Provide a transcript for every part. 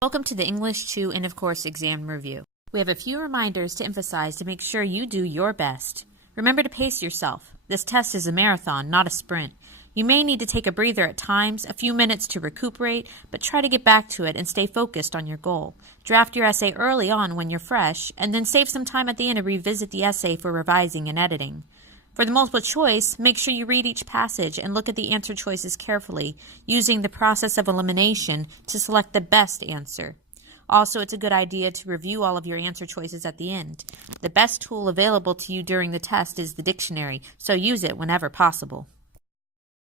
Welcome to the English II End of Course Exam Review. We have a few reminders to emphasize to make sure you do your best. Remember to pace yourself. This test is a marathon, not a sprint. You may need to take a breather at times, a few minutes to recuperate, but try to get back to it and stay focused on your goal. Draft your essay early on when you're fresh, and then save some time at the end to revisit the essay for revising and editing. For the multiple choice, make sure you read each passage and look at the answer choices carefully, using the process of elimination to select the best answer. Also, it's a good idea to review all of your answer choices at the end. The best tool available to you during the test is the dictionary, so use it whenever possible.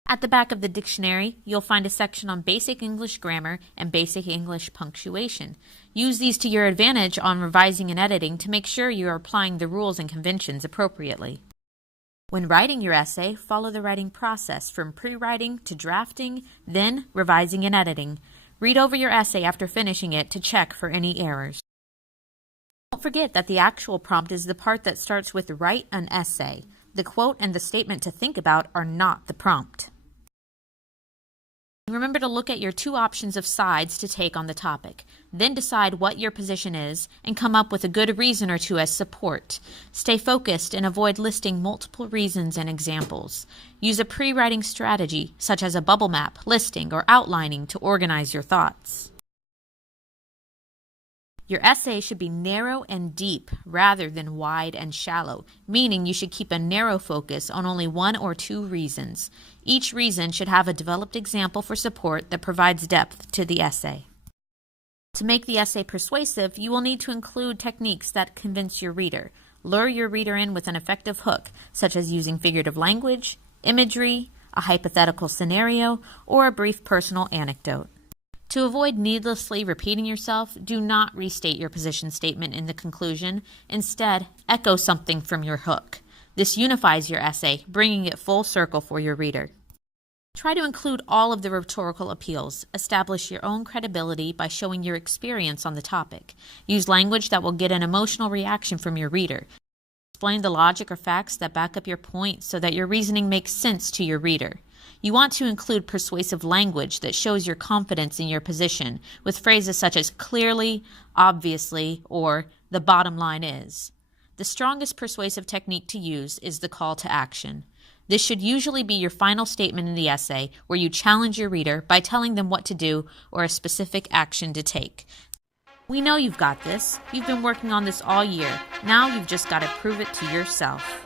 At the back of the dictionary, you'll find a section on basic English grammar and basic English punctuation. Use these to your advantage on revising and editing to make sure you are applying the rules and conventions appropriately. When writing your essay, follow the writing process from pre-writing to drafting, then revising and editing. Read over your essay after finishing it to check for any errors. Don't forget that the actual prompt is the part that starts with "write an essay." The quote and the statement to think about are not the prompt. Remember to look at your two options of sides to take on the topic. Then decide what your position is and come up with a good reason or two as support. Stay focused and avoid listing multiple reasons and examples. Use a pre-writing strategy, such as a bubble map, listing, or outlining to organize your thoughts. Your essay should be narrow and deep rather than wide and shallow, meaning you should keep a narrow focus on only one or two reasons. Each reason should have a developed example for support that provides depth to the essay. To make the essay persuasive, you will need to include techniques that convince your reader. Lure your reader in with an effective hook, such as using figurative language, imagery, a hypothetical scenario, or a brief personal anecdote. To avoid needlessly repeating yourself, do not restate your position statement in the conclusion. Instead, echo something from your hook. This unifies your essay, bringing it full circle for your reader. Try to include all of the rhetorical appeals. Establish your own credibility by showing your experience on the topic. Use language that will get an emotional reaction from your reader. Explain the logic or facts that back up your point so that your reasoning makes sense to your reader. You want to include persuasive language that shows your confidence in your position, with phrases such as clearly, obviously, or the bottom line is. The strongest persuasive technique to use is the call to action. This should usually be your final statement in the essay, where you challenge your reader by telling them what to do or a specific action to take. We know you've got this. You've been working on this all year. Now you've just got to prove it to yourself.